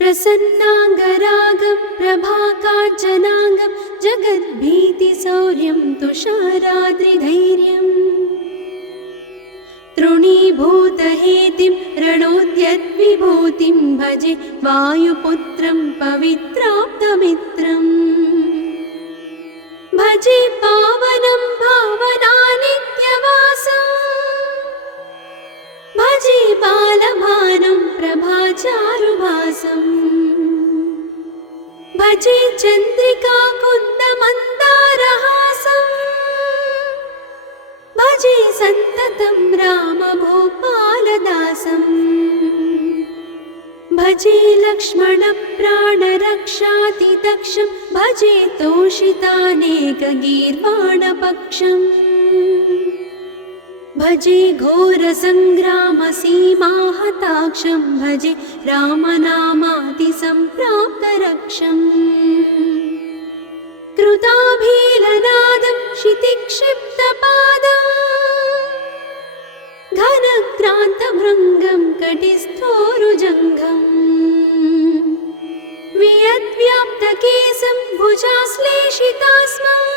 प्रसन्नाङ्गरागं प्रभाकाञ्चनाङ्गं जगद्भीतिशौर्यं तुषाराद्रिधैर्यम् तृणीभूतहेतिं रणोद्यद्विभूतिं भजे वायुपुत्रं पवित्राप्तमित्रम् भजे पावनं भावनानित्यवासम् भजे बालभानुं प्रभाचारुभासम् भजे चन्द्रिकाकुन्दमन्दारहासम् भजे सन्ततं रामभूपालदासम् भजे लक्ष्मणप्राणरक्षातिदक्षं भजे तोषितानेकगीर्वाणपक्षम् भजे घोरसङ्ग्रामसीमाहताक्षं भजे रामनामातिसम्प्राप्तरक्षम् कृताभीलनादं क्षितिक्षिप्तपादम् घनक्रान्तभृङ्गं कटिस्थोरुजङ्घम् वियद्व्याप्तकेशं भुजाश्लेषितास्मम्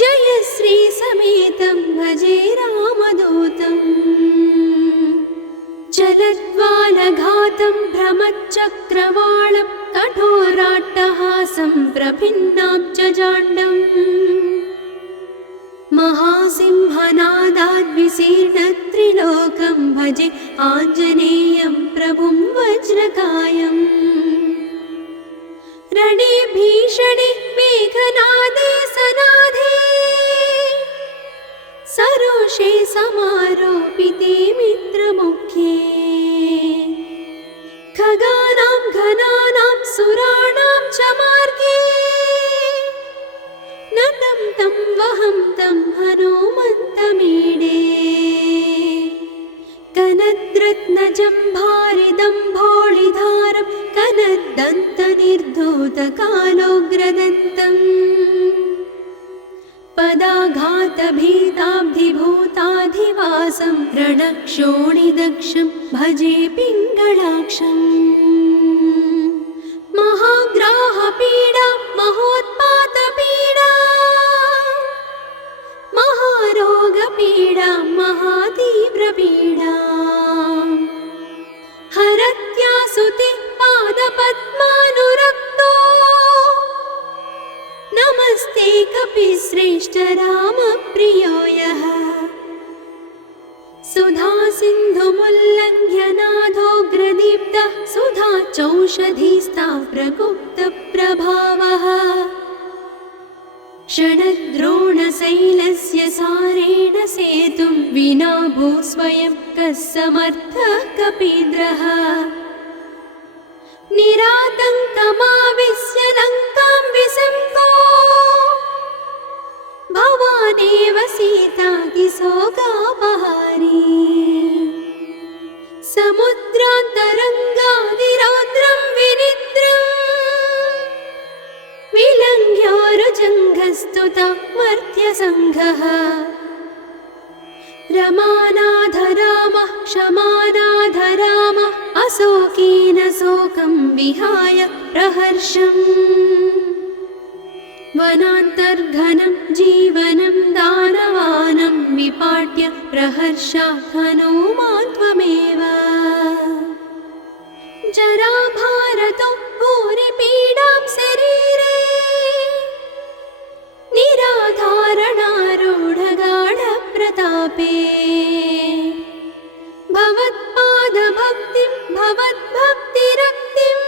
जयश्रीसमेतं भजे रामदूतम् चलद्वालघातं भ्रमच्चक्रवालं कठोराट्टहासं प्रभिन्नाब्जजाण्डम् महासिंहनादाद्विशीर्णत्रिलोकं भजे आञ्जनेयं प्रभुं वज्रकायम् रणे भीषणे मेघनादे सनादे सरोषे समारोपिते मित्रमुख्ये खगानां घनानां सुराणां च मार्गे नतं तं वहं तं हनुमन्तमीडे कनद्रत्नजम्भारिदम्भोळिधारं कनद्दन्तनिर्धूतकालोग्रदन्तम् पदाघातभीताब्धिभूताधिवासं रणक्षोणिदक्षं भजे पिङ्गळाक्षम् महाग्राहपीडा महोत्पातपीडा महारोगपीडा महातीव्रपीडा हरत्यासुते पादपद्मानुरक्तो नमस्ते कपिश्रेष्ठ रामप्रियो यः सुधा सिन्धुमुल्लङ्घ्य नाथोग्रदीप्तः सुधा चौषधीस्ता प्रगुप्तप्रभावः षडद्रोणशैलस्य सारेण सेतुं विना भूस्वयं कः समर्थः कपीन्द्रः निरातङ्कमाविश्य लङ्कां विसङ्गो भवानेव सीतातिशोकापहारी समुद्रान्तरङ्गादिरौद्रं विनिद्रम् विलङ्घ्योरुजङ्घस्तुता मर्त्यसङ्घः रमानाथ रामः क्षमानाथ रामः अशोकेन शोकं विहाय प्रहर्षम् वनान्तर्घनं जीवनं दानवानं विपाट्य प्रहर्षात् हनूमान् त्वमेव जराभारतो भूरिपीडां शरीरे निराधारणारूढगाढप्रतापे भवत्पादभक्तिं भवद्भक्तिरक्तिं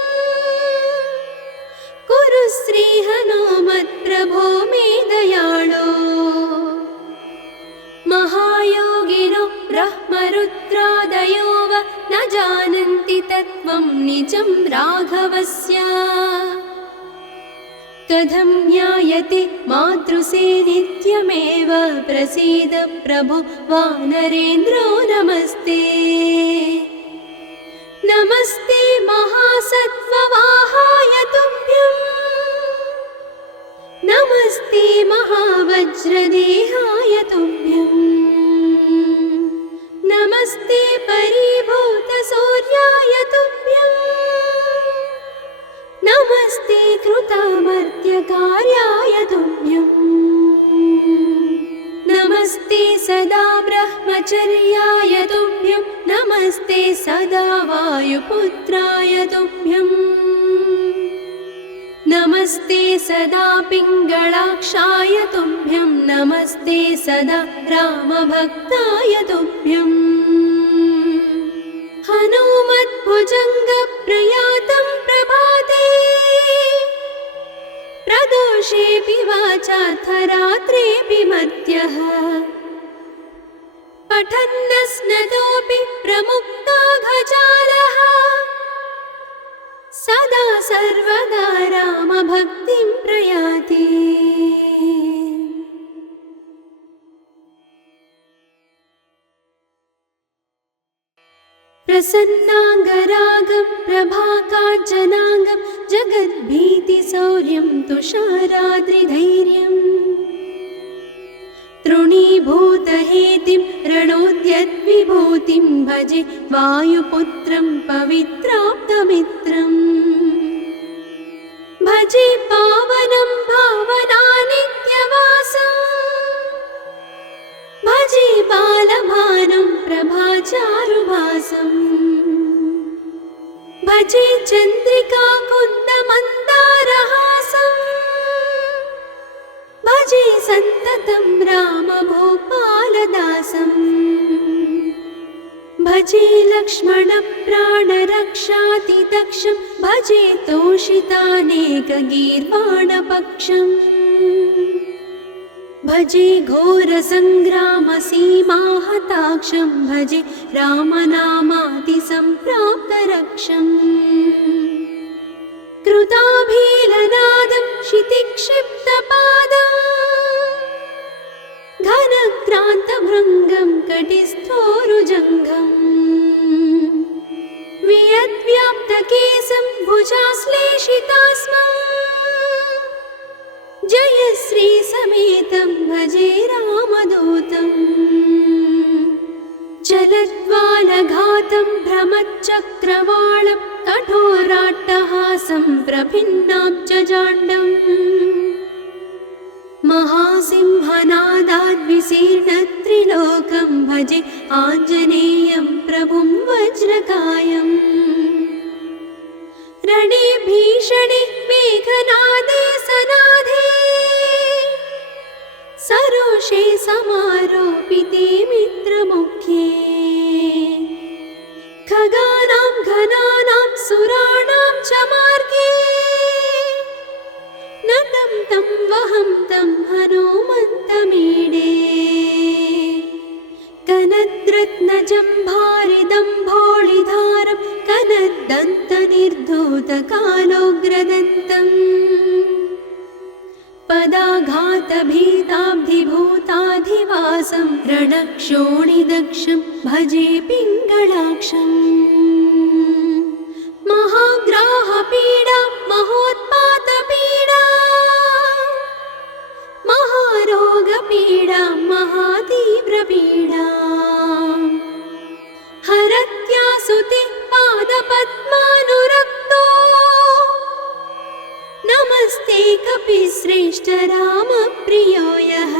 कुरु श्रीहनुमत्प्रभो मे दयाळो महायोगिनो ब्रह्मरुद्रादयो वा न जानन्ति तत्त्वं निजं राघवस्य कथं ज्ञायते मातृसे नित्यमेव प्रसीद प्रभो वानरेन्द्रो नमस्ते नमस्ते महासत्त्ववाहाय तुभ्यम् नमस्ते महावज्रदेहाय तुभ्यम् नमस्ते परिभूतसूर्याय तुभ्यम् कृतामर्त्यकार्याय तुभ्यम् नमस्ते सदा ब्रह्मचर्याय तुभ्यं नमस्ते सदा वायुपुत्राय तुभ्यम् नमस्ते सदा पिङ्गळाक्षाय तुभ्यं नमस्ते सदा रामभक्ताय तुभ्यम् हनुमद्भुजङ्गप्रयातं प्रभाते प्रदोषेऽपि वाचार्थरात्रेऽपि मर्त्यः पठन्नस्नतोऽपि प्रमुक्ताघजालः सदा सर्वदा रामभक्तिं प्रयाति प्रसन्नाङ्गरागं प्रभाकाञ्चनाङ्गं जगद्भीतिशौर्यं तुषाराद्रिधैर्यम् तृणीभूतहेतिं रणोद्यद्विभूतिं भजे वायुपुत्रं पवित्राप्तमित्रम् भजे पावनं भावनानित्यवासम् भजे बालभानुं प्रभाचारुभासम् भजे चन्द्रिकाकुन्दमन्दारहासम् भजे सन्ततं रामभूपालदासम् भजे लक्ष्मणप्राणरक्षातिदक्षं भजे तोषितानेकगीर्वाणपक्षम् भजे घोरसङ्ग्रामसीमाहताक्षं भजे रामनामातिसम्प्राप्तरक्षम् कृताभीलनादं क्षितिक्षिप्तपादम् घनक्रान्तभृङ्गं कटिस्थोरुजङ्घम् वियद्व्याप्तकेशं भुजाश्लेषितास्मम् जयश्रीसमेतं भजे रामदूतम् चलद्वालघातं भ्रमच्चक्रवालं कठोराट्टहासं प्रभिन्नाब्जजाण्डम् महासिंहनादाद्विशीर्णत्रिलोकं भजे आञ्जनेयं प्रभुं वज्रकायम् रणे भीषणे मेघनादे सनादे सरोषे समारोपिते मित्रमुख्ये खगानां घनानां सुराणां च मार्गे नतं तं वहं तं हनुमन्तमीडे कनद्रत्नजम्भारिदम्भोळिधारं कनद्दन्तनिर्धूतकालोग्रदन्तम् पदाघातभीताब्धिभूताधिवासं रणक्षोणिदक्षं भजे पिङ्गळाक्षम् महाग्राहपीडा महोत्पातपीडा महारोगपीडा महातीव्रपीडा हरत्यासुते पादपद्मानुरक्तो नमस्ते कपिश्रेष्ठ रामप्रियो यः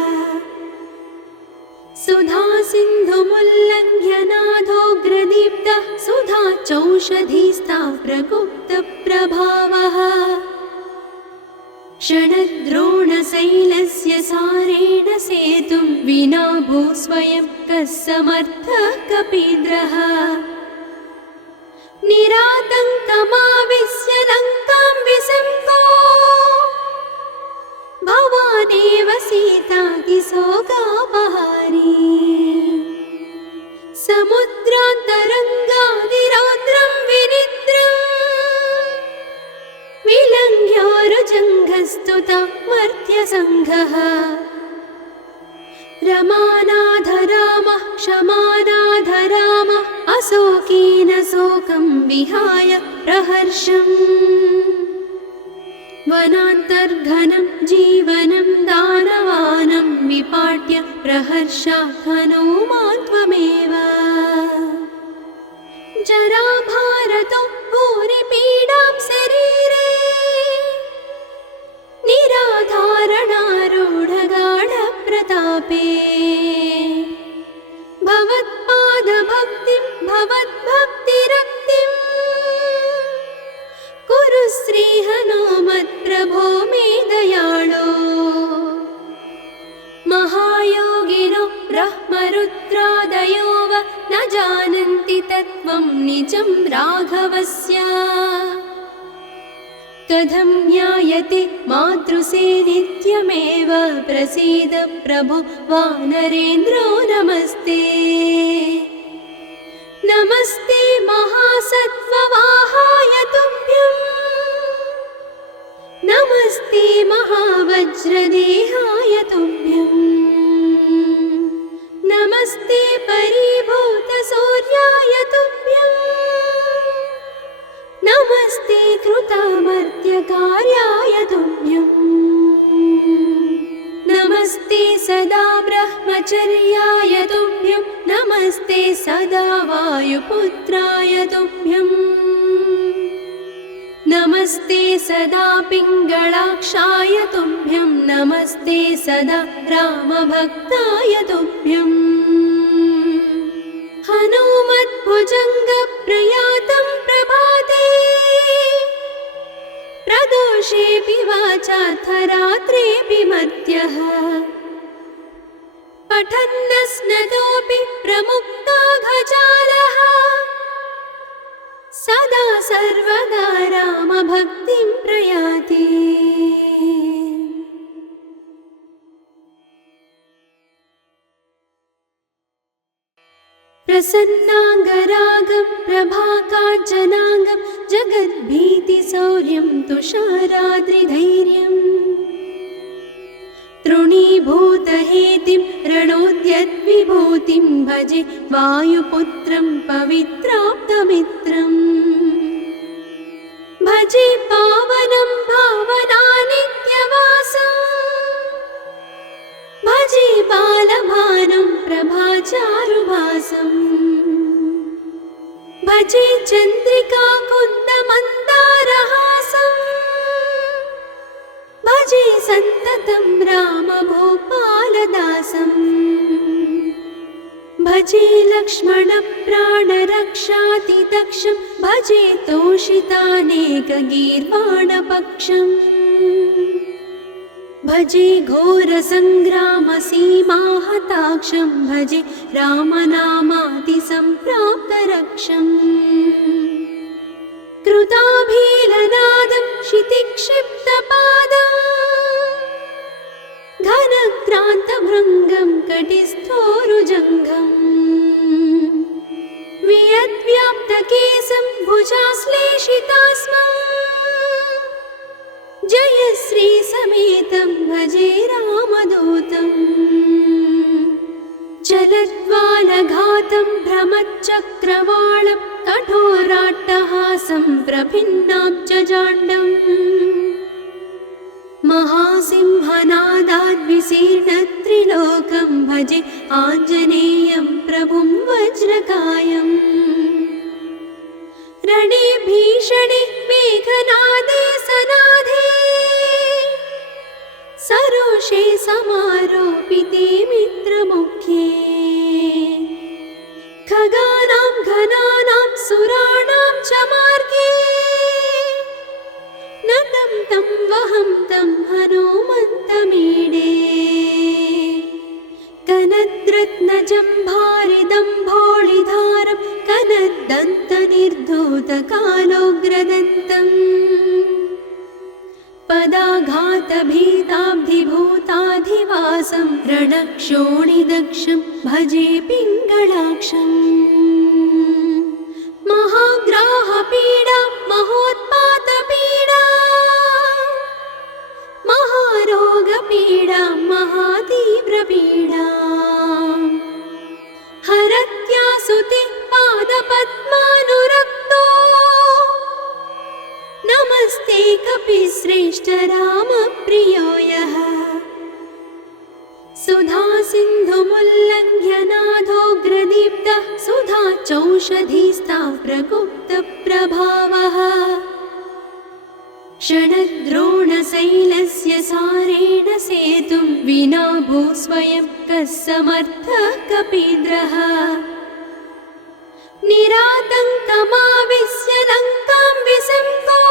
सुधा सिन्धुमुल्लङ्घ्य नाथोग्रदीप्तः सुधा चौषधीस्ता प्रगुप्तप्रभावः षडद्रोणशैलस्य सारेण सेतुं विना भूस्वयं कः समर्थः कपीन्द्रः निरातङ्कमाविश्य लङ्कां विसङ्को भवानेव सीतातिशोकापहारी समुद्रान्तरङ्गादिरौद्रं विनिद्रम् विलङ्घ्योरुजङ्घस्तुता मर्त्यसङ्घः रमानाथ रामः क्षमानाथ रामः अशोकेन शोकं विहाय प्रहर्षम् वनान्तर्घनं जीवनं दानवानं विपाट्य प्रहर्षात् हनुमान् त्वमेव जराभारतो भूरिपीडां शरीरे तत्त्वं निजं राघवस्य कथं ज्ञायते मातृसे नित्यमेव प्रसीद प्रभो वानरेन्द्रो नमस्ते नमस्ते महासत्त्ववाहाय तुभ्यं नमस्ते महावज्रदेहाय तुभ्यं नमस्ते परिभूतसूर्याय तुभ्यं नमस्ते कृतामर्त्यकार्याय तुभ्यं नमस्ते सदा ब्रह्मचर्याय तुभ्यं नमस्ते सदा वायुपुत्राय तुभ्यं नमस्ते सदा पिङ्गळाक्षाय तुभ्यं नमस्ते सदा रामभक्ताय तुभ्यं हनुमद्भुजङ्गप्रयातं प्रभाते प्रदोषेऽपि वाचार्थरात्रेऽपि मर्त्यः पठन्नस्नतोऽपि प्रमुक्ताघजालः सदा सर्वदा रामभक्तिं प्रयाति प्रसन्नाङ्गरागं प्रभाकाञ्चनाङ्गं जगद्भीतिशौर्यं तुषाराद्रिधैर्यं तृणीभूतहेतिं रणोद्यद्विभूतिं भजे वायुपुत्रं पवित्राप्तमित्रम् भजे पावनं भावनानित्यवासं भजे बालभानुं प्रभाचारुभासं भजे चन्द्रिकाकुन्दमन्दारहासं भजे सन्ततं रामभूपालदासं भजे लक्ष्मणप्राणरक्षातिदक्षं भजे तोषितानेकगीर्वाणपक्षम् भजे घोरसङ्ग्रामसीमाहताक्षं भजे रामनामातिसम्प्राप्तरक्षम् कृताभीलनादं क्षितिक्षिप्तपादं घनक्रान्तभृङ्गं कटिस्थोरुजङ्घम् वियद्व्याप्तकेशं भुजाश्लेषितास्मं जयश्रीसमेतं भजे रामदूतं चलद्वालघातं भ्रमच्चक्रवालं कठोराट्टहासं प्रभिन्नाब्जजाण्डम् महासिंहनादाद्विशीर्णत्रिलोकं भजे आञ्जनेयं प्रभुं वज्रकायम् रणे भीषणे मेघनादे सनादे सरोषे समारोपिते मित्रमुख्ये खगानां घनानां सुराणां च मार्गे नतं तं वहं तं हनुमन्तमीडे कनद्रत्नजम्भारिदम्भोळिधारं कनद्दन्तनिर्धूतकालोग्रदन्तम् पदाघातभीताब्धिभूताधिवासं रणक्षोणिदक्षं भजे पिङ्गळाक्षम् महाग्राहपीडा महोत्पातपीडा महारोगपीडा महातीव्रपीडा हरत्यासुते पादपद्मानुरक्तो नमस्ते कपिश्रेष्ठ रामप्रियो यः सुधा सिन्धुमुल्लङ्घ्य नाथोग्रदीप्तः सुधा चौषधीस्ता प्रगुप्तप्रभावः षडद्रोणशैलस्य सारेण सेतुं विना भूस्वयं कः समर्थः कपीन्द्रः निरातङ्कमाविश्य लङ्कां विसङ्गो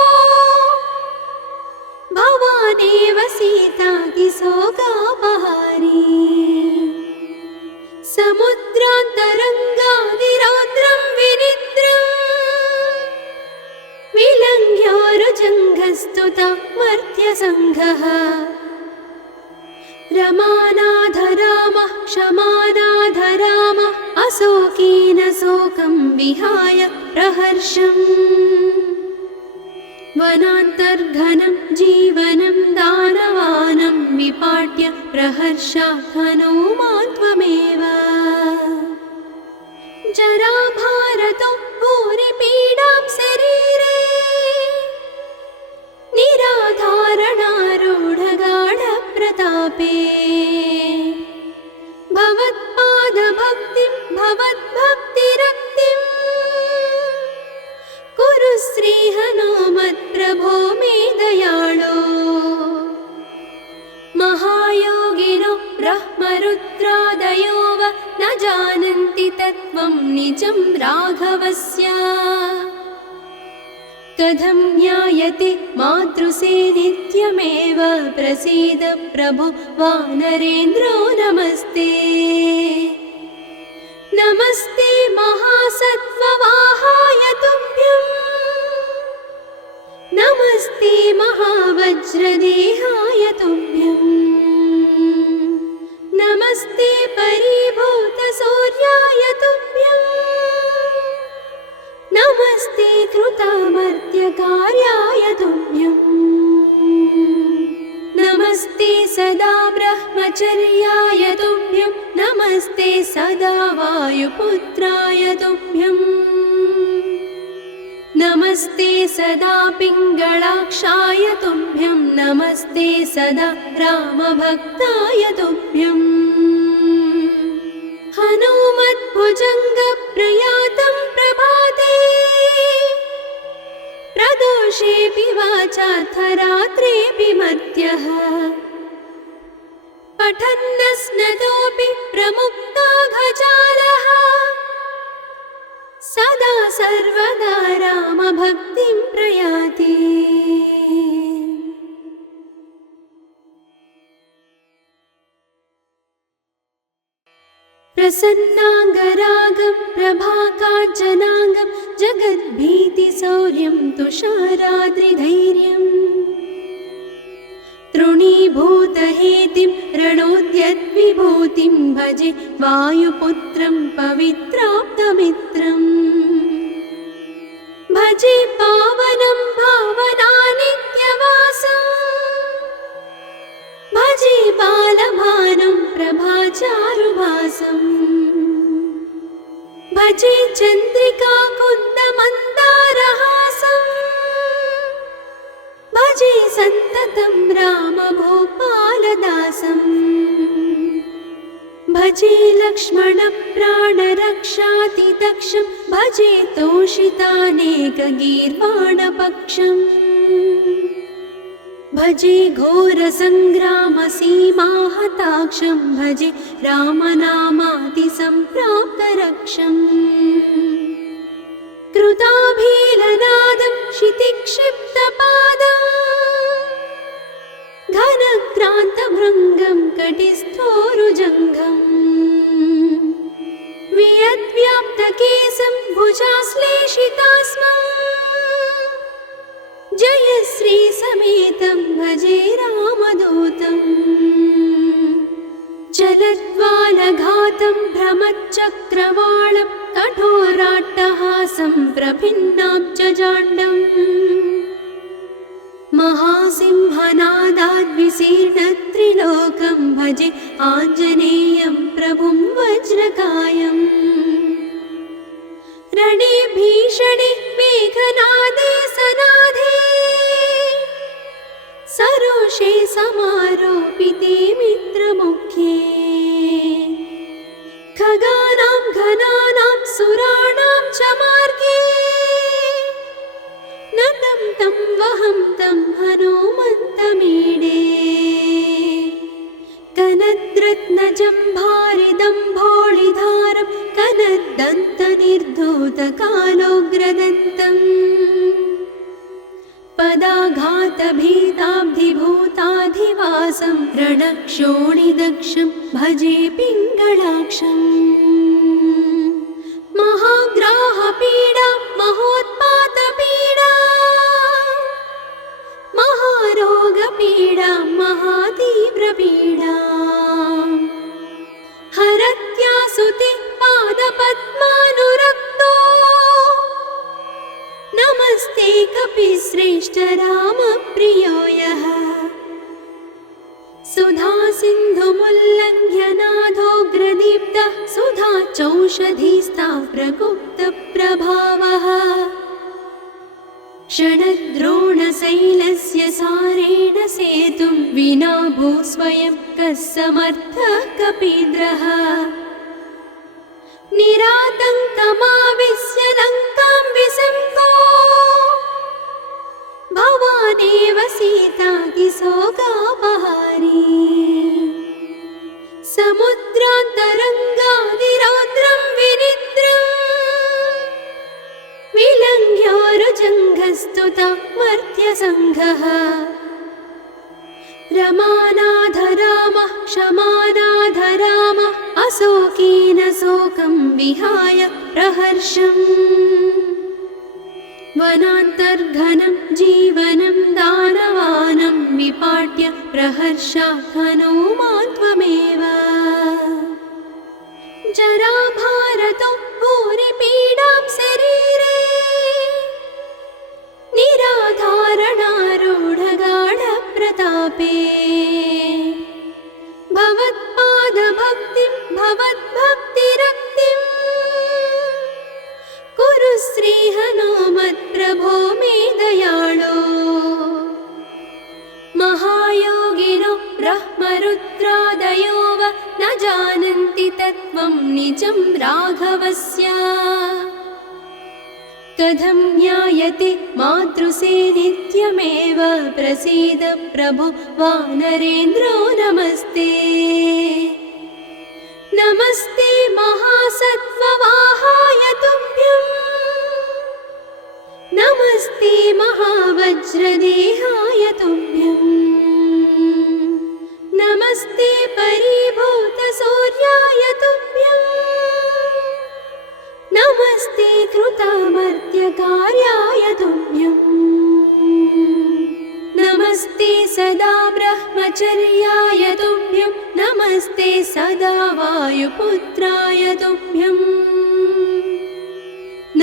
भवानेव सीतातिशोकापहारी समुद्रान्तरङ्गादिरौद्रं विनिद्रम् प्रस्तुता मर्त्यसङ्घः रमानाथ रामः क्षमानाथ रामः अशोकेन शोकं विहाय प्रहर्षम् वनान्तर्घनं जीवनं दानवानं विपाट्य प्रहर्षात् हनूमान् त्वमेव जराभारतो भूरिपीडां शरीरे निराधारणारूढगाढप्रतापे भवत्पादभक्तिं भवद्भक्तिरक्तिं कुरु श्रीहनुमत्प्रभो मे दयाळो महायोगिनो ब्रह्मरुद्रादयो वा न जानन्ति तत्त्वं निजं राघवस्य कथं ज्ञायते मातृसे नित्यमेव प्रसीद प्रभो वानरेन्द्रो नमस्ते नमस्ते महासत्त्ववाहाय तुभ्यं नमस्ते महावज्रदेहाय तुभ्यं नमस्ते परिभूतसूर्याय तुभ्यं नमस्ते कृतामर्त्यकार्याय तुभ्यं नमस्ते सदा ब्रह्मचर्याय तुभ्यं नमस्ते सदा वायुपुत्राय तुभ्यं नमस्ते सदा पिङ्गळाक्षाय तुभ्यं नमस्ते सदा रामभक्ताय तुभ्यं हनुमद्भुजङ्गप्रयातं प्रभाते प्रदोषेऽपि वाचार्थरात्रेऽपि मर्त्यः पठन्नस्नतोऽपि प्रमुक्ताघजालः सदा सर्वदा रामभक्तिं प्रयाति प्रसन्नाङ्गरागं प्रभाकाञ्चनाङ्गं जगद्भीतिशौर्यं तुषाराद्रिधैर्यम् तृणीभूतहेतिं रणोद्यद्विभूतिं भजे वायुपुत्रं पवित्राप्तमित्रम् भजे पावनं भावनानित्यवासं भजे बालभानुं प्रभाचारुभासं भजे चन्द्रिकाकुन्दमन्दारहासं भजे सन्ततं रामभूपालदासं भजे लक्ष्मणप्राणरक्षातिदक्षं भजे तोषितानेकगीर्वाणपक्षम् भजे घोरसङ्ग्रामसीमाहताक्षं भजे रामनामातिसम्प्राप्तरक्षम् कृताभीलनादं क्षितिक्षिप्तपादं घनक्रान्तभृङ्गं कटिस्थोरुजङ्घम् वियद्व्याप्तकेशं भुजाश्लेषितास्मं जयश्रीसमेतं भजे रामदूतं चलद्वालघातं भ्रमच्चक्रवालं कठोराट्टहासं प्रभिन्नाब्जजाण्डम् महासिंहनादाद्विशीर्णत्रिलोकं भजे आञ्जनेयं प्रभुं वज्रकायम् रणे भीषणे मेघनादे सनाधे सरोषे समारोपिते मित्रमुख्ये खगानां घनानां सुराणां च मार्गे नतं तं वहं तं हनुमन्तमीडे कनद्रत्नजम्भारिदम्भोळिधारं कनद्दन्तनिर्धूतकालोग्रदन्तम् पदाघातभीताब्धिभूताधिवासं रणक्षोणिदक्षं भजे पिङ्गळाक्षम् महाग्राहपीडा महोत्पातपीडा समुद्रपीडाम् हरत्यासुते पादपद्मानुरक्तो नमस्ते कपिश्रेष्ठ रामप्रियो यः सुधा सिन्धुमुल्लङ्घ्य नादोग्रदीप्तः सुधा चौषधीस्ता प्रगुप्तप्रभावः षडद्रोणशैलस्य सारेण सेतुं विना भू स्वयं कः समर्थः कपीन्द्रः निरातङ्कमाविश्य लङ्कां विसङ्गो भवानेव सीतातिशोकापहारी समुद्रान्तरङ्गादिरौद्रं विनिद्रम् विलङ्घ्योरुजङ्घस्तुता मर्त्यसङ्घः रमानाथ रामः क्षमानाथ रामः अशोकेन शोकं विहाय प्रहर्षम् वनान्तर्घनं जीवनं दानवानं विपाट्य प्रहर्षात् हनूमान् त्वमेव जराभारतो भूरिपीडां शरीरे निराधारणारूढगाढप्रतापे भवत्पादभक्तिं भवद्भक्तिरक्तिं कुरु श्रीहनुमत्प्रभो मे दयाळो महायोगिनो ब्रह्मरुद्रादयो वा न जानन्ति तत्त्वं निजं राघवस्य कथं ज्ञायते मातृसे नित्यमेव प्रसीद प्रभो वानरेन्द्रो नमस्ते नमस्ते महासत्त्ववाहाय तुभ्यं नमस्ते महावज्रदेहाय तुभ्यं नमस्ते परिभूतसूर्याय तुभ्यं नमस्ते कृतामर्त्यकार्याय तुभ्यं नमस्ते सदा ब्रह्मचर्याय तुभ्यं नमस्ते सदा वायुपुत्राय तुभ्यं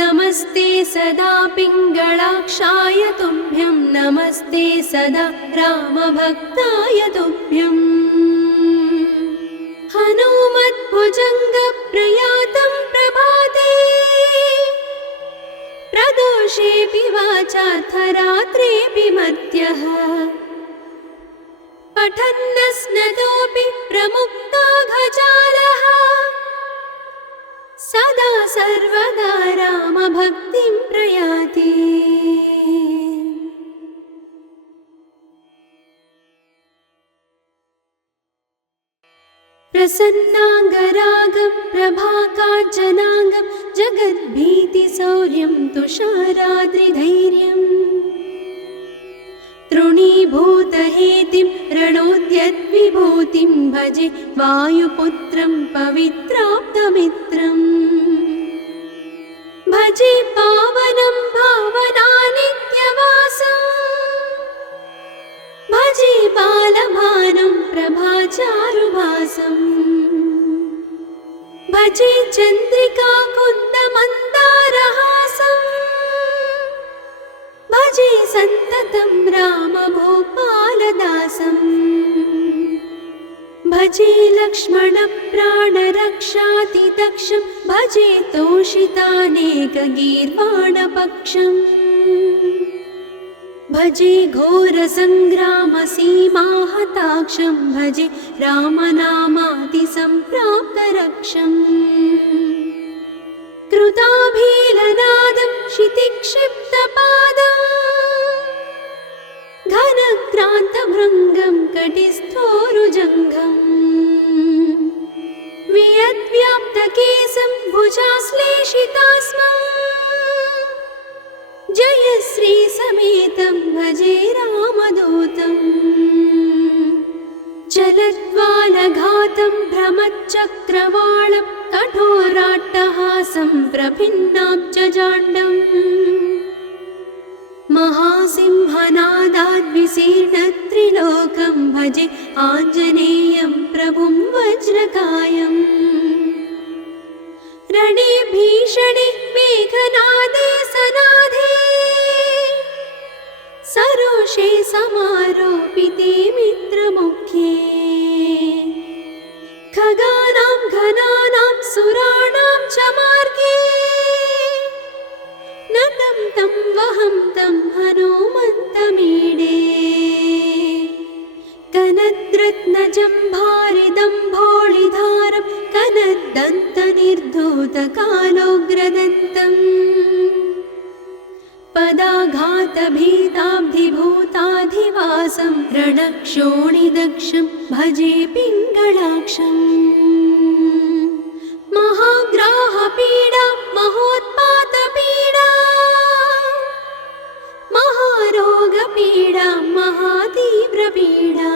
नमस्ते सदा पिङ्गळाक्षाय तुभ्यं नमस्ते सदा रामभक्ताय तुभ्यं हनुमद्भुजङ्गप्रयातं प्रभाते प्रदोषेऽपि वाचार्थरात्रेऽपि मर्त्यः पठन्नस्नतोऽपि प्रमुक्ताघजालः सदा सर्वदा रामभक्तिं प्रयाति प्रसन्नाङ्गरागं प्रभाकाञ्चनाङ्गं जगद्भीतिशौर्यं तुषाराद्रिधैर्यम् तृणीभूतहेतिं रणोद्यद्विभूतिं भजे वायुपुत्रं पवित्राप्तमित्रम् भजे पावनं भावनानित्यवासं भजे बालभानुं प्रभाचारुभासं भजे चन्द्रिकाकुन्दमन्दारहासं भजे सन्ततं रामभूपालदासं भजे लक्ष्मणप्राणरक्षातिदक्षं भजे तोषितानेकगीर्वाणपक्षम् भजे घोरसङ्ग्रामसीमाहताक्षं भजे रामनामातिसम्प्राप्तरक्षम् कृताभीलनादं क्षितिक्षिप्तपादं घनक्रान्तभृङ्गं कटिस्थोरुजङ्घम् वियद्व्याप्तकेशं भुजाश्लेषितास्मम् जय श्रीसमेतं भजे रामदूतं जलद्वालघातं भ्रमच्चक्रवालं कठोराट्टहासं प्रभिन्नाब्जजाण्डम् महासिंहनादाद् विशीर्णत्रिलोकं भजे आञ्जनेयं प्रभुं वज्रकायम् रणे भीषणे मेघनादे सनादे सरोषे समारोपिते मित्रमुख्ये खगानां घनानां सुराणां च मार्गे नतं तं वहं तं हनुमन्तमीडे कनद्रत्नजम्भारिदम्भोळिधारं कनद्दन्तनिर्धूतकालोग्रदन्तम् पदाघातभीताब्धिभूताधिवासं रणक्षोणिदक्षं भजे पिङ्गळाक्षम् महाग्राहपीडा महोत्पातपीडा महारोगपीडा महातीव्रपीडा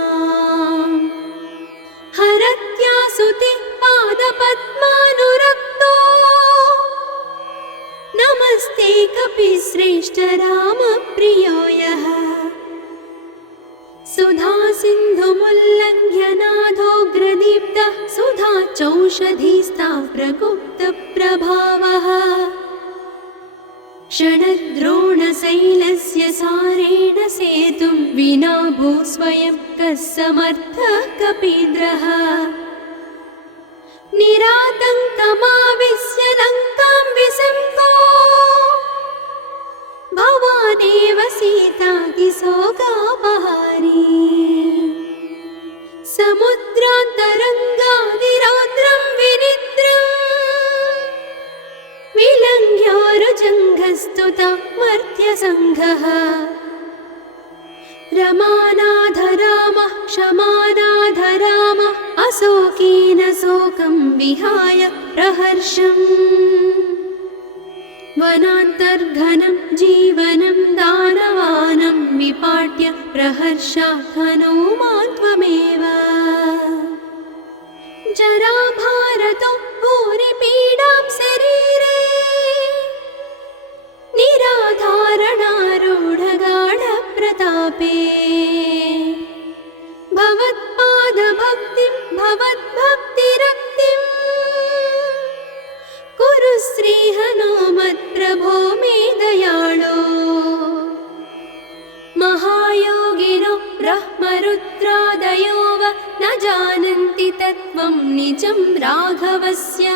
हरत्यासुते पादपद्मानुरक्तो नमस्ते कपिश्रेष्ठ रामप्रियो यः सुधा सिन्धुमुल्लङ्घ्य नाथोग्रदीप्तः सुधा चौषधीस्ता प्रगुप्तप्रभावः षडद्रोणशैलस्य सारेण सेतुं विना भूस्वयं कः समर्थः कपीन्द्रः निरातङ्कमाविश्य लङ्कां विसङ्गो भवानेव सीतातिशोकापहारी समुद्रान्तरङ्गादिरौद्रं विनिद्रम् विलङ्घ्योरुजङ्घस्तुता मर्त्यसङ्घः रमानाथ रामः क्षमानाथ रामः अशोकेन शोकं विहाय प्रहर्षम् वनान्तर्घनं जीवनं दानवानं विपाट्य प्रहर्षात् हनुमान् त्वमेव जराभारतो भूरिपीडां शरीरे निराधारणारूढगाढप्रतापे भवत्पादभक्तिं भवद्भक्तिरक्तिं कुरु श्रीहनुमत्प्रभो मे दयाळो महायोगिनो ब्रह्मरुद्रादयो वा न जानन्ति तत्त्वं निजं राघवस्य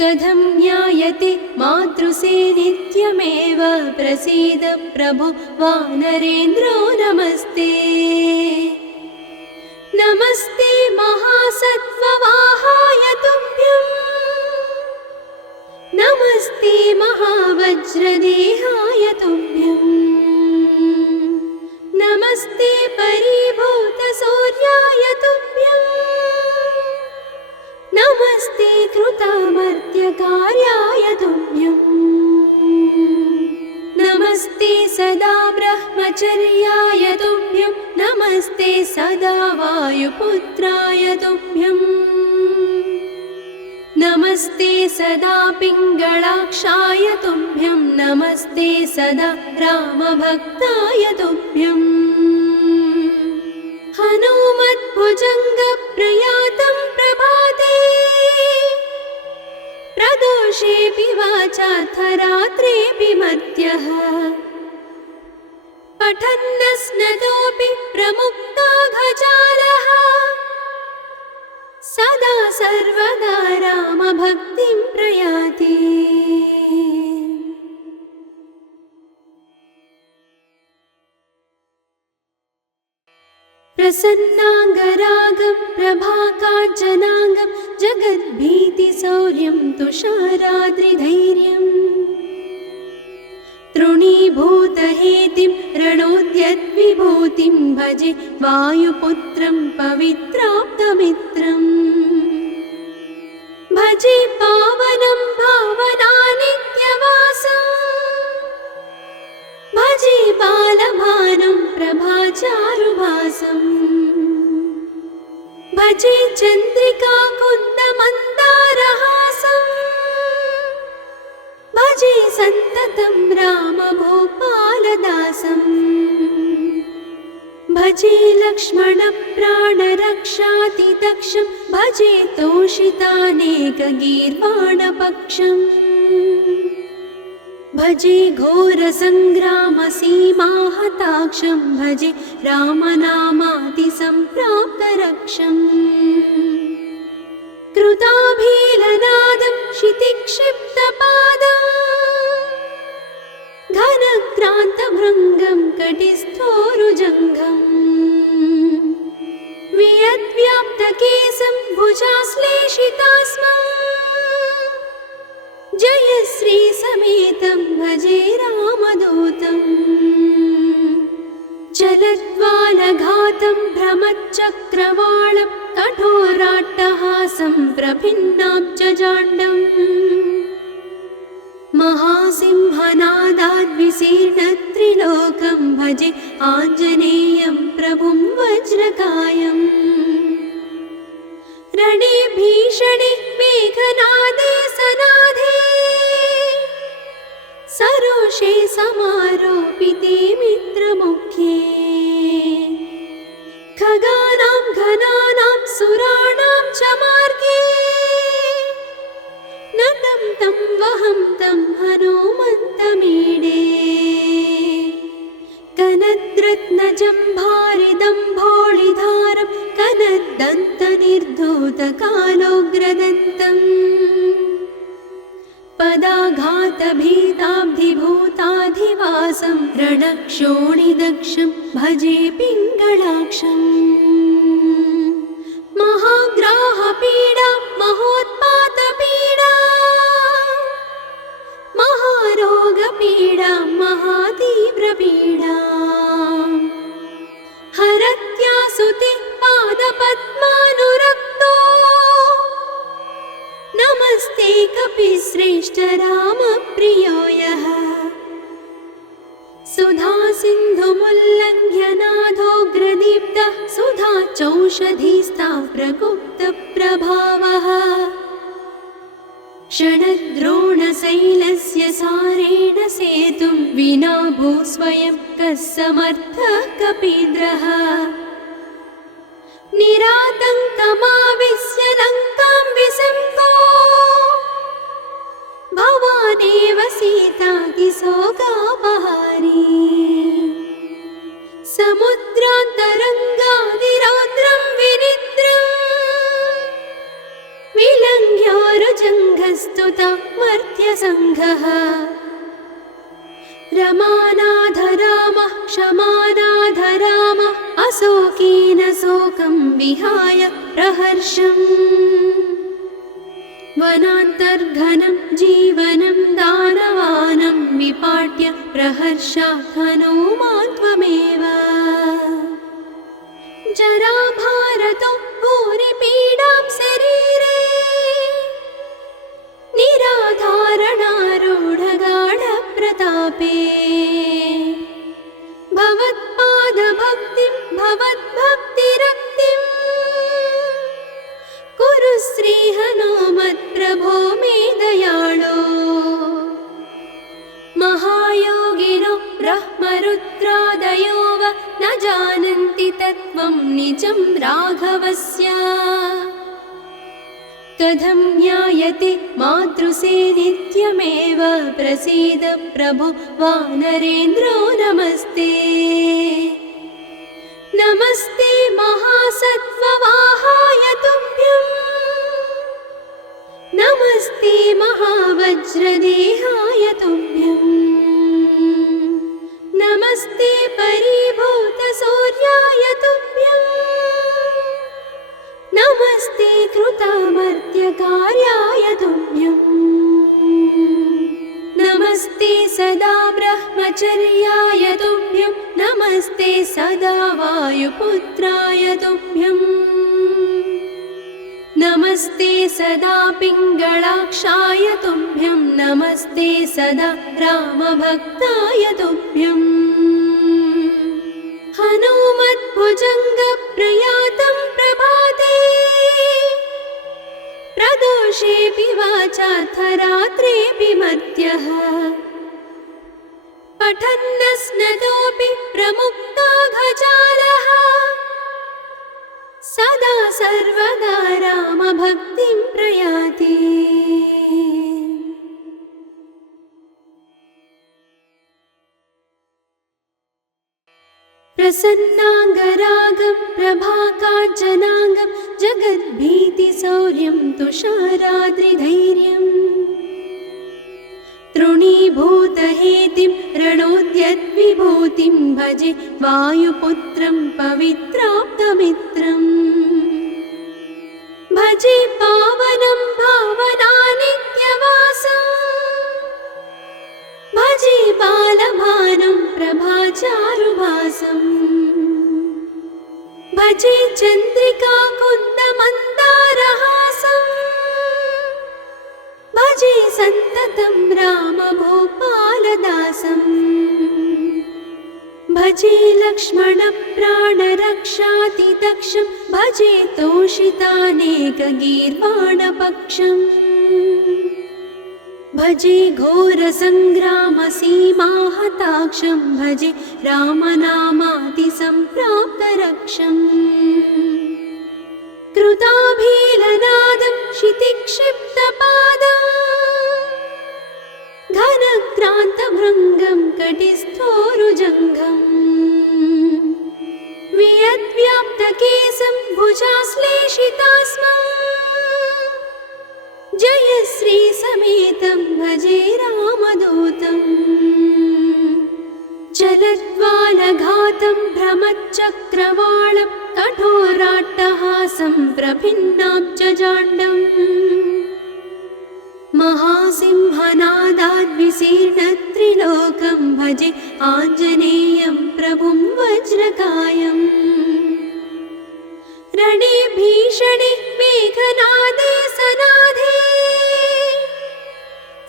कथं ज्ञायते मातृसे नित्यमेव प्रसीद प्रभो वानरेन्द्रो नमस्ते नमस्ते महासत्त्ववाहाय तुभ्यं नमस्ते महावज्रदेहाय तुभ्यं नमस्ते परिभूतसूर्याय तुभ्यं नमस्ते कृतामर्त्यकार्याय तुभ्यं नमस्ते सदा ब्रह्मचर्याय तुभ्यं नमस्ते सदा वायुपुत्राय तुभ्यं नमस्ते सदा पिङ्गळाक्षाय तुभ्यं नमस्ते सदा रामभक्ताय तुभ्यं हनुमद्भुजङ्गप्रयातं प्रभाते प्रदोषेऽपि वाचार्थरात्रेऽपि मर्त्यः पठन्नस्नतोऽपि प्रमुक्ताघजालः सदा सर्वदा रामभक्तिं प्रयाति प्रसन्नाङ्गरागं प्रभाकाञ्चनाङ्गं जगद्भीतिशौर्यं तुषाराद्रिधैर्यम् तृणीभूतहेतिं रणोद्यद्विभूतिं भजे वायुपुत्रं पवित्राप्तमित्रम् भजे पावनं भावनानित्यवासं भजे बालभानुं प्रभाचारुभासं भजे चन्द्रिकाकुन्दमन्दारहासं भजे सन्ततं रामभूपालदासम् भजे लक्ष्मणप्राणरक्षातिदक्षं भजे तोषितानेकगीर्वाणपक्षम् भजे घोरसङ्ग्रामसीमाहताक्षं भजे रामनामातिसम्प्राप्तरक्षम् कृताभीलनादं क्षितिक्षिप्तपादम् घनक्रान्तभृङ्गं कटिस्थोरुजङ्घम् वियद्व्याप्तकेशं भुजाश्लेषितास्मम् जयश्रीसमेतं भजे रामदूतम् चलद्वालघातं भ्रमच्चक्रवालं कठोराट्टहासं प्रभिन्नाब्जजाण्डम् महासिंहनादाद्विशीर्णत्रिलोकं भजे आञ्जनेयं प्रभुं वज्रकायम् रणे भीषणे मेघनादे सनादे सरोषे समारोपिते मित्रमुख्ये खगानां घनानां सुराणां च मार्गे नतं तं वहं तं हनुमन्तमीडे कनद्रत्नजम्भारिदम्भोळिधारं कनद्दन्तनिर्धूतकालोग्रदन्तम् पदाघातभीताब्धिभूताधिवासं रणक्षोणिदक्षं भजे पिङ्गळाक्षम् महाग्राहपीडा महोत्पातपीडा महारोगपीडा महातीव्रपीडा हरत्यासुते पादपद्मानुरक्तो नमस्ते कपिश्रेष्ठ रामप्रियो यः सुधा सिन्धुमुल्लङ्घ्य नाथोग्रदीप्तः सुधा चौषधीस्ता प्रगुप्तप्रभावः षडद्रोणशैलस्य सारेण सेतुं विना भूस्वयं कः समर्थः कपीन्द्रः निरातङ्कमाविश्य लङ्कां विसङ्गो भवानेव सीतातिशोकापहारी समुद्रान्तरङ्गादिरौद्रं विनिद्रम् विलङ्घ्योरुजङ्घस्तुता मर्त्यसङ्घः रमानाथ रामः क्षमानाथ रामः अशोकेन शोकं विहाय प्रहर्षम् वनान्तर्घनं जीवनं दानवानं विपाट्य प्रहर्षात् हनुमान् त्वमेव जराभारतो भूरिपीडां शरीरे निराधारणारूढगाढप्रतापे भवत्पादभक्तिं भवद्भक्तिरक्तिं कुरु श्रीहनुमत्प्रभो मे दयाळो महायोगिनो ब्रह्मरुद्रादयो वा न जानन्ति तत्त्वं निजं राघवस्य कथं ज्ञायते मातृसे नित्यमेव प्रसीद प्रभो वानरेन्द्रो नमस्ते नमस्ते महासत्त्ववाहाय तुभ्यं नमस्ते महावज्रदेहाय तुभ्यं नमस्ते परिभूतसूर्याय तुभ्यं नमस्ते कृतामर्त्यकार्याय तुभ्यं नमस्ते सदा ब्रह्मचर्याय तुभ्यं नमस्ते सदा वायुपुत्राय तुभ्यं नमस्ते सदा पिङ्गळाक्षाय तुभ्यं नमस्ते सदा रामभक्ताय तुभ्यं हनुमद्भुजङ्गप्रयातं प्रभाते प्रदोषेऽपि वाचार्थरात्रेऽपि मर्त्यः पठन्नस्नतोऽपि प्रमुक्ताघजालः सदा सर्वदा रामभक्तिं प्रयाति। प्रसन्नाङ्गरागं प्रभाकाञ्चनाङ्गं जगद्भीतिशौर्यं तुषाराद्रिधैर्यम् तृणीभूतहेतिं रणोद्यद्विभूतिं भजे वायुपुत्रं पवित्राप्तमित्रम् भजे पावनं भावनानित्यवासम् भजे बालभानुं प्रभाचारुभासम् भजे चन्द्रिकाकुन्दमन्दारहासम् भजे सन्ततं रामभूपालदासम् भजे लक्ष्मणप्राणरक्षातिदक्षं भजे तोषितानेकगीर्वाणपक्षम् भजे घोरसङ्ग्रामसीमाहताक्षं भजे रामनामातिसम्प्राप्तरक्षम् कृताभीलनादं क्षितिक्षिप्तपादम् घनक्रान्तभृङ्गं कटिस्थोरुजङ्घम् वियद्व्याप्तकेशं भुजाश्लेषितास्मम् जयश्रीसमेतं भजे रामदूतम् चलद्वालघातं भ्रमच्चक्रवालं कठोराट्टहासं प्रभिन्नाब्जजाण्डम् महासिंहनादाद्विशीर्णत्रिलोकं भजे आञ्जनेयं प्रभुं वज्रकायम् रणे भीषणे मेघनादे सनाधे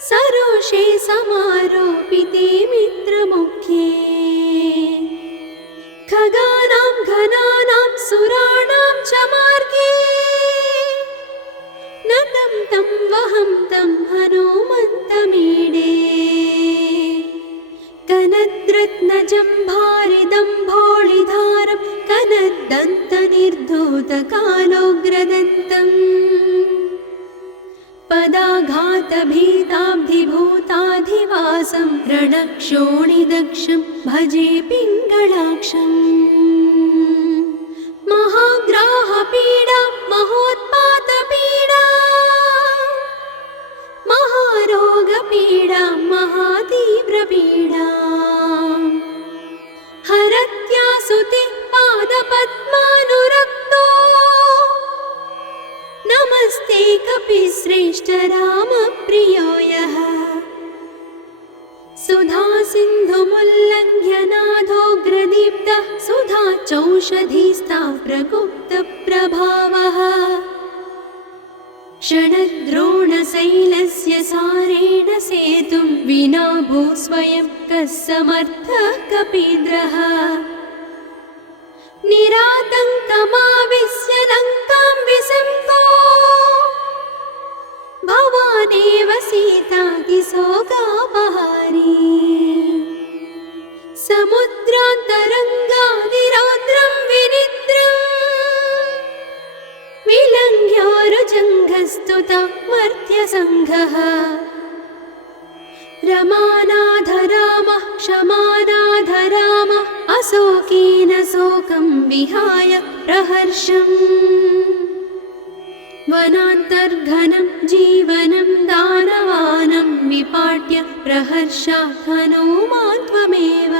सरोषे समारोपिते मित्रमुख्ये खगानां घनानां सुराणां च मार्गे नतं तं वहं तं हनुमन्तमीडे कनद्रत्नजम्भारिदम्भोळिधारं कनद्दन्तनिर्धूतकालोग्रदन्तम् पदाघातभीताब्धिभूताधिवासं रणक्षोणिदक्षं भजे पिङ्गळाक्षम् महाग्राहपीडा महोत्पातपीडा महारोगपीडा महातीव्रपीडा हरत्यासुते पादपद्मानुरक्तो नमस्ते कपिश्रेष्ठ रामप्रियो यः सुधा सिन्धुमुल्लङ्घ्य नाथोग्रदीप्तः सुधा चौषधीस्ता प्रगुप्तप्रभावः षडद्रोणशैलस्य सारेण सेतुं विना भूस्वयं कः समर्थः कपीन्द्रः निरातङ्कमाविश्य लङ्कां विसम्पो भवानेव सीतातिशोकापहारी समुद्रान्तरङ्गादिरौद्रं विनिद्रम् विलङ्घ्योरुजङ्घस्तुता मर्त्यसङ्घः रमानाथ रामः क्षमानाथ रामः अशोकेन शोकं विहाय प्रहर्षम् वनान्तर्घनं जीवनं दानवानं विपाट्य प्रहर्षात् हनूमान् त्वमेव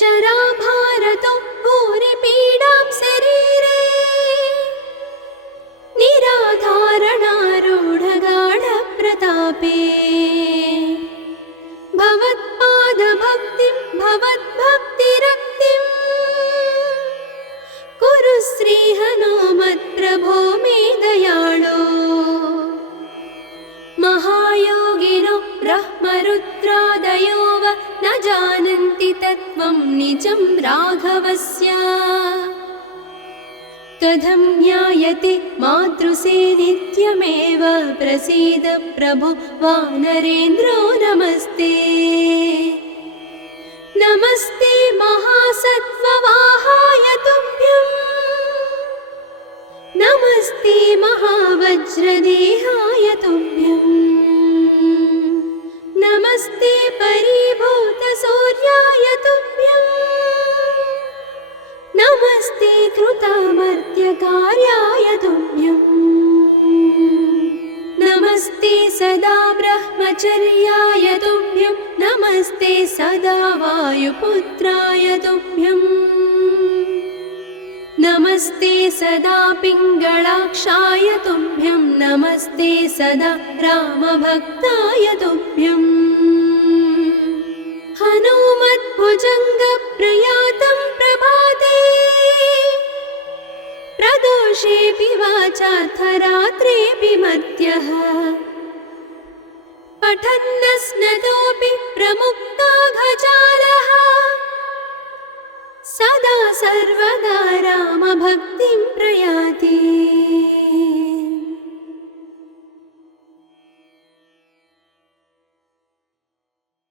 जराभारतो भूरिपीडां शरीरे निराधारणारूढगाढप्रतापे भवत्पादभक्तिं भवद्भक्तिरक्तिं कुरु श्रीहनुमत्प्रभो मे दयाळो महायोगिनो ब्रह्मरुद्रादयो वा न जानन्ति तत्त्वं निजं राघवस्य कथं ज्ञायते मातृसे नित्यमेव प्रसीद प्रभो वानरेन्द्रो नमस्ते नमस्ते महासत्त्ववाहाय तुभ्यं नमस्ते महावज्रदेहाय तुभ्यं नमस्ते परिभूतसूर्याय तुभ्यं नमस्ते कृतामर्त्यकार्याय तुभ्यं नमस्ते सदा ब्रह्मचर्याय तुभ्यं नमस्ते सदा वायुपुत्राय तुभ्यं नमस्ते सदा पिङ्गळाक्षाय तुभ्यं नमस्ते सदा रामभक्ताय तुभ्यं हनुमद्भुजङ्गप्रयातं प्रभाते प्रदोषेऽपि वाचार्थरात्रेऽपि मर्त्यः पठन्नस्नतोऽपि प्रमुक्ताघजालः सदा सर्वदा रामभक्तिं प्रयाति।